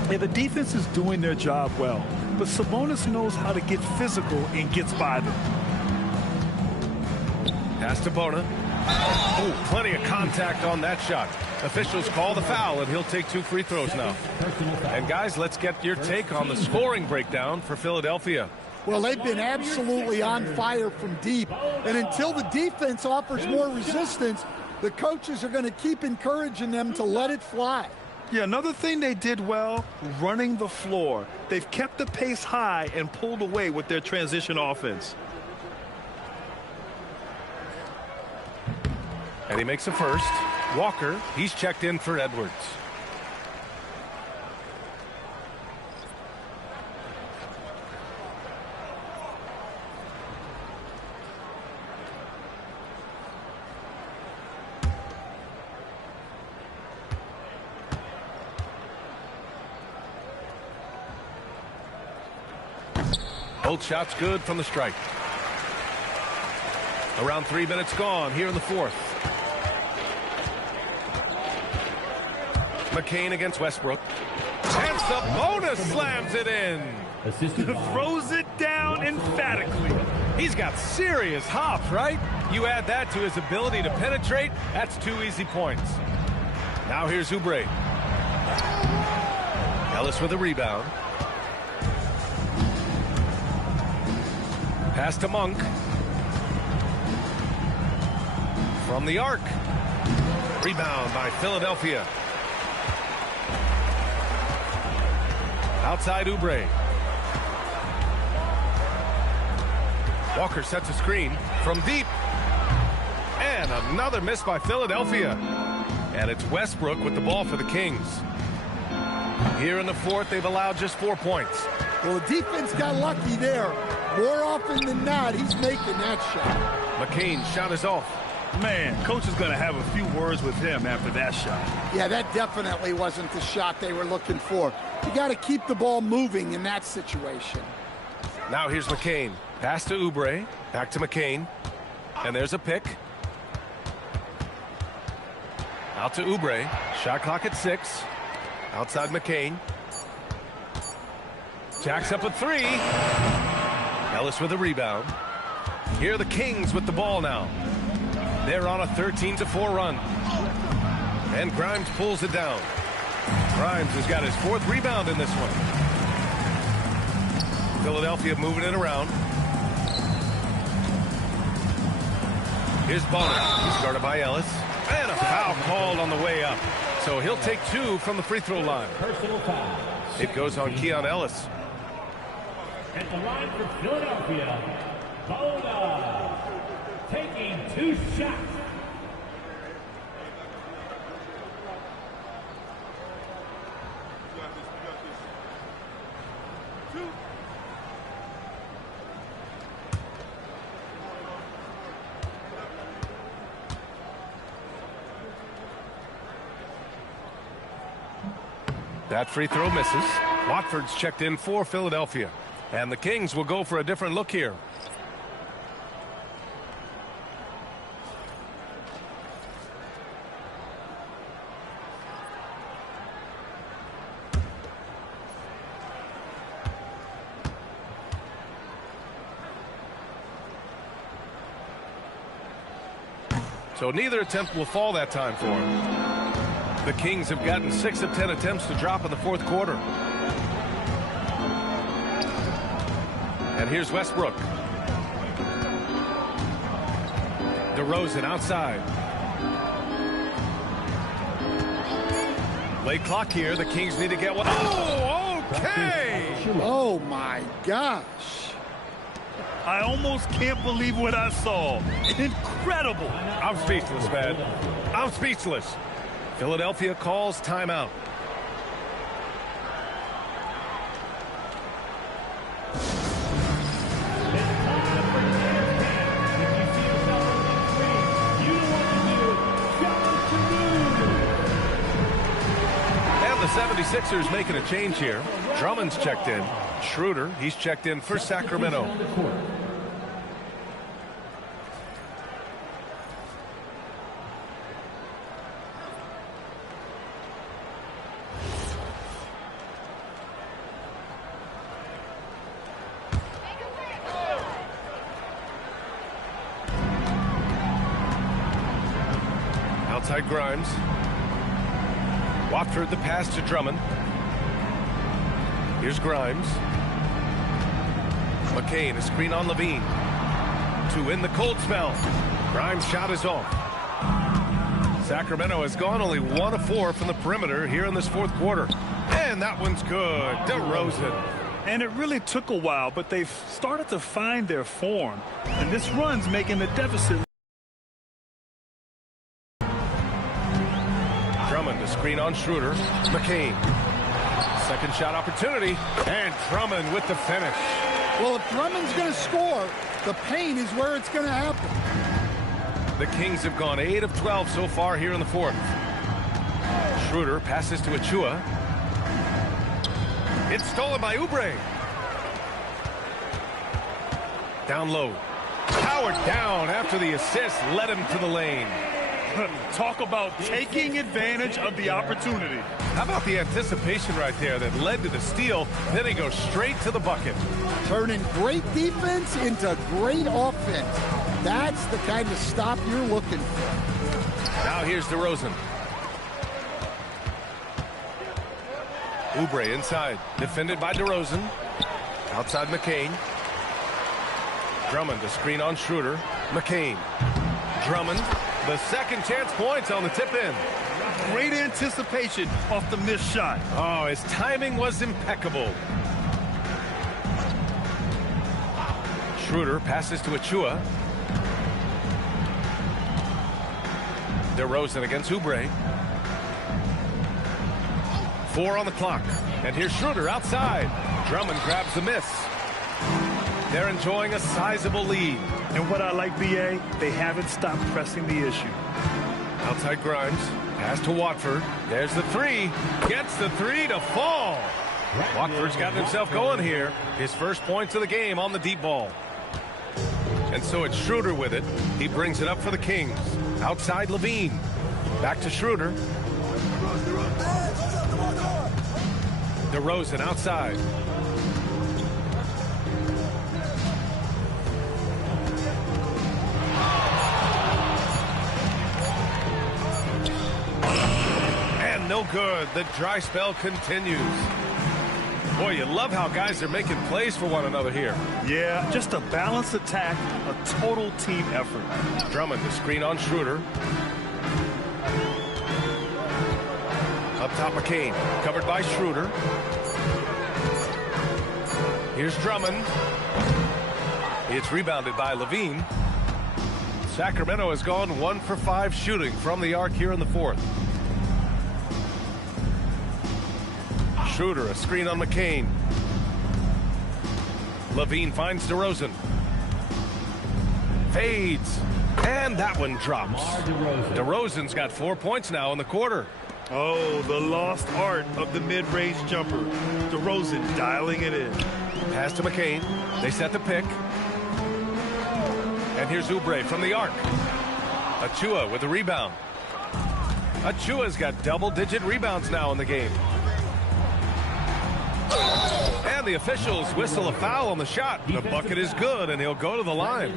Yeah, the defense is doing their job well, but Sabonis knows how to get physical and gets by them. Pass to Bona. Oh, plenty of contact on that shot. Officials call the foul, and he'll take 2 free throws now. And guys, let's get your take on the scoring breakdown for Philadelphia. Well, they've been absolutely on fire from deep. And until the defense offers more resistance, the coaches are going to keep encouraging them to let it fly. Yeah, another thing they did well, running the floor. They've kept the pace high and pulled away with their transition offense. And he makes a first. Walker, he's checked in for Edwards. Both shots good from the strike. Around 3 minutes gone here in the fourth. McCain against Westbrook. And Sabonis slams it in. Throws it down emphatically. He's got serious hops, right? You add that to his ability to penetrate, that's 2 easy points. Now here's Oubre. Ellis with a rebound. Pass to Monk. From the arc. Rebound by Philadelphia. Outside Oubre. Walker sets a screen from deep. And another miss by Philadelphia. And it's Westbrook with the ball for the Kings. Here in the fourth, they've allowed just 4 points. Well, the defense got lucky there. More often than not, he's making that shot. McCain's shot is off. Man, coach is going to have a few words with him after that shot. Yeah, that definitely wasn't the shot they were looking for. You got to keep the ball moving in that situation. Now here's McCain. Pass to Oubre. Back to McCain. And there's a pick. Out to Oubre. Shot clock at 6. Outside McCain. Jacks up a 3. Ellis with a rebound. Here are the Kings with the ball now. They're on a 13-4 run. And Grimes pulls it down. Grimes has got his 4th rebound in this one. Philadelphia moving it around. Here's Bonner. He's guarded by Ellis. And a foul called on the way up. So he'll take 2 from the free throw line. Personal foul. It goes on Keon Ellis. At the line for Philadelphia, Bona taking 2 shots. That free throw misses. Watford's checked in for Philadelphia. And the Kings will go for a different look here. So neither attempt will fall that time for him. The Kings have gotten 6 of 10 attempts to drop in the fourth quarter. And here's Westbrook. DeRozan outside. Late clock here. The Kings need to get one. Oh, okay. Oh, my gosh. I almost can't believe what I saw. Incredible. I'm speechless, man. I'm speechless. Philadelphia calls timeout. The 76ers making a change here. Drummond's checked in. Schroeder, he's checked in for Sacramento. Outside Grimes. Watford the pass to Drummond. Here's Grimes. McCain, a screen on Levine. To win the cold spell. Grimes' shot is off. Sacramento has gone only 1 of 4 from the perimeter here in this fourth quarter. And that one's good. DeRozan. And it really took a while, but they've started to find their form. And this run's making the deficit. Drummond, a screen on Schroeder. McCain. Second shot opportunity. And Drummond with the finish. Well, if Drummond's going to score, the paint is where it's going to happen. The Kings have gone 8 of 12 so far here in the fourth. Schroeder passes to Achua. It's stolen by Oubre. Down low. Powered down after the assist led him to the lane. Talk about taking advantage of the opportunity. How about the anticipation right there that led to the steal? Then he goes straight to the bucket. Turning great defense into great offense. That's the kind of stop you're looking for. Now here's DeRozan. Oubre inside. Defended by DeRozan. Outside McCain. Drummond, a screen on Schroeder. McCain. Drummond. The second chance points on the tip in. Great anticipation off the missed shot. Oh, his timing was impeccable. Schroeder passes to Achua. DeRozan against Oubre. 4 on the clock. And here's Schroeder outside. Drummond grabs the miss. They're enjoying a sizable lead. And what I like, B.A., they haven't stopped pressing the issue. Outside Grimes. Pass to Watford. There's the three. Gets the three to fall. Watford's gotten himself going here. His first points of the game on the deep ball. And so it's Schroeder with it. He brings it up for the Kings. Outside Levine. Back to Schroeder. DeRozan outside. And no good. The dry spell continues. Boy, you love how guys are making plays for one another here. Yeah, just a balanced attack, a total team effort. Drummond, the screen on Schroeder. Up top, McCain, covered by Schroeder. Here's Drummond. It's rebounded by Levine. Sacramento has gone 1 for 5 shooting from the arc here in the fourth. Schroeder, a screen on McCain. Levine finds DeRozan. Fades. And that one drops. DeRozan's got 4 points now in the quarter. Oh, the lost art of the mid-range jumper. DeRozan dialing it in. Pass to McCain. They set the pick. And here's Oubre from the arc. Achua with the rebound. Achua's got double-digit rebounds now in the game. And the officials whistle a foul on the shot. The bucket is good, and he'll go to the line.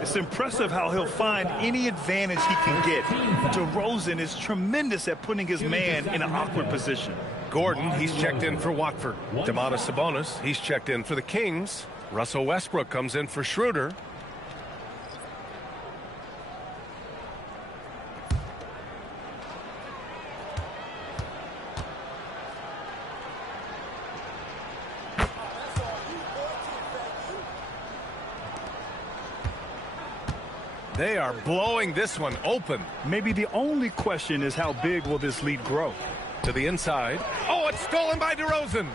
It's impressive how he'll find any advantage he can get. DeRozan is tremendous at putting his man in an awkward position. Gordon, he's checked in for Watford. Domantas Sabonis, he's checked in for the Kings. Russell Westbrook comes in for Schroeder. They are blowing this one open. Maybe the only question is how big will this lead grow? To the inside. Oh, it's stolen by DeRozan.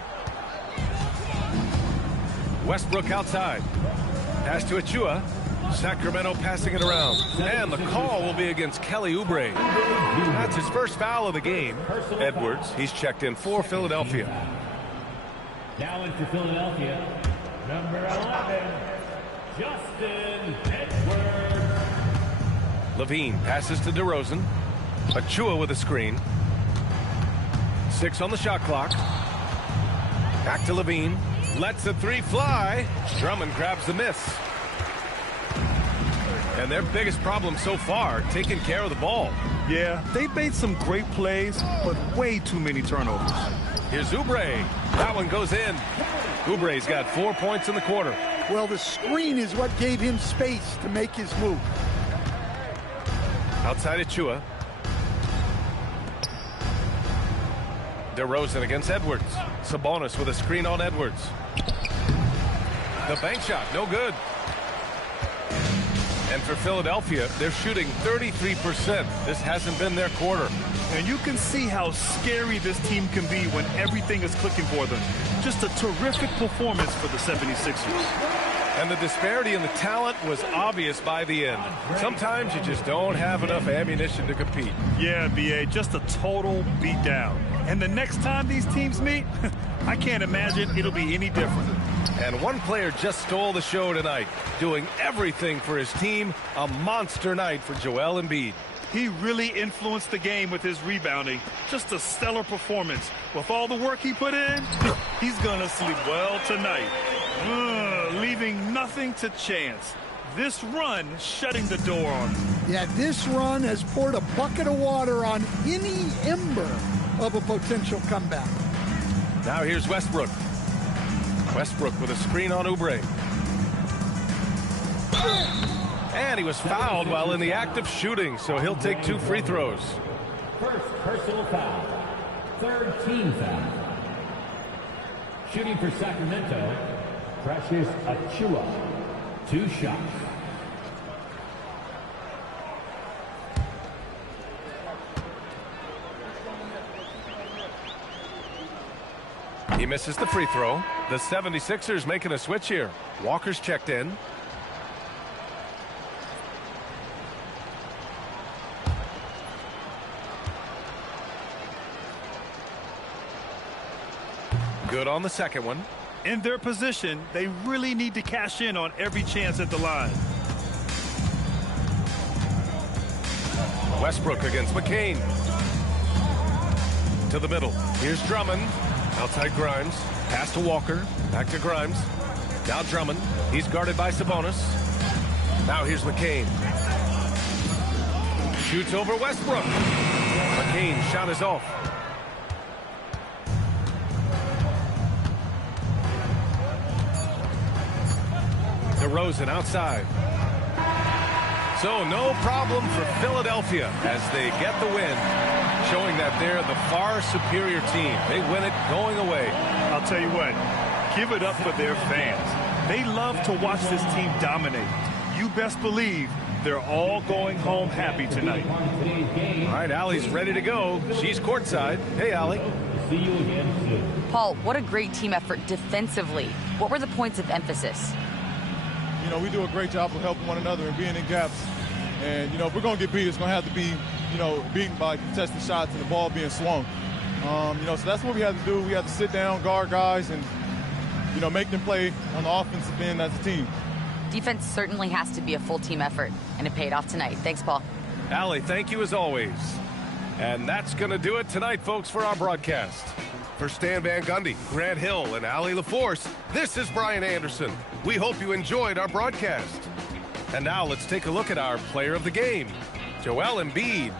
Westbrook outside. Pass to Achua. Sacramento passing it around. And the call will be against Kelly Oubre. That's his first foul of the game. Edwards, he's checked in for Philadelphia. Now in for Philadelphia, number 11, Justin Edwards. Levine passes to DeRozan. Achua with a screen. 6 on the shot clock. Back to Levine. Lets the 3 fly. Drummond grabs the miss. And their biggest problem so far, taking care of the ball. Yeah, they made some great plays, but way too many turnovers. Here's Oubre. That one goes in. Oubre's got 4 points in the quarter. Well, the screen is what gave him space to make his move. Outside Achua. DeRozan against Edwards. Sabonis with a screen on Edwards. The bank shot, no good. And for Philadelphia, they're shooting 33%. This hasn't been their quarter. And you can see how scary this team can be when everything is clicking for them. Just a terrific performance for the 76ers. And the disparity in the talent was obvious by the end. Sometimes you just don't have enough ammunition to compete. Yeah, BA, just a total beatdown. And the next time these teams meet, I can't imagine it'll be any different. And one player just stole the show tonight, doing everything for his team. A monster night for Joel Embiid. He really influenced the game with his rebounding. Just a stellar performance. With all the work he put in, he's going to sleep well tonight. Leaving nothing to chance. This run shutting the door on him. Yeah, this run has poured a bucket of water on any ember of a potential comeback. Now here's Westbrook. Westbrook with a screen on Oubre. And he was fouled while in the act of shooting, so he'll take 2 free throws. First personal foul. Third team foul. Shooting for Sacramento, Precious Achua. 2 shots. He misses the free throw. The 76ers making a switch here. Walker's checked in. Good on the second one. In their position, they really need to cash in on every chance at the line. Westbrook against McCain. To the middle. Here's Drummond. Outside Grimes. Pass to Walker. Back to Grimes. Now Drummond. He's guarded by Sabonis. Now here's McCain. Shoots over Westbrook. McCain shot is off. DeRozan outside. So no problem for Philadelphia as they get the win, showing that they're the far superior team. They win it going away. I'll tell you what, give it up for their fans. They love to watch this team dominate. You best believe they're all going home happy tonight. All right, Allie's ready to go. She's courtside. Hey, Allie. See you again soon. Paul, what a great team effort defensively. What were the points of emphasis? You know, we do a great job of helping one another and being in gaps. And, you know, if we're going to get beat, it's going to have to be, you know, beaten by contested shots and the ball being swung. You know, so that's what we have to do. We have to sit down, guard guys, and, you know, make them play on the offensive end as a team. Defense certainly has to be a full team effort, and it paid off tonight. Thanks, Paul. Allie, thank you as always. And that's going to do it tonight, folks, for our broadcast. For Stan Van Gundy, Grant Hill, and Allie LaForce, this is Brian Anderson. We hope you enjoyed our broadcast. And now let's take a look at our player of the game, Joel Embiid.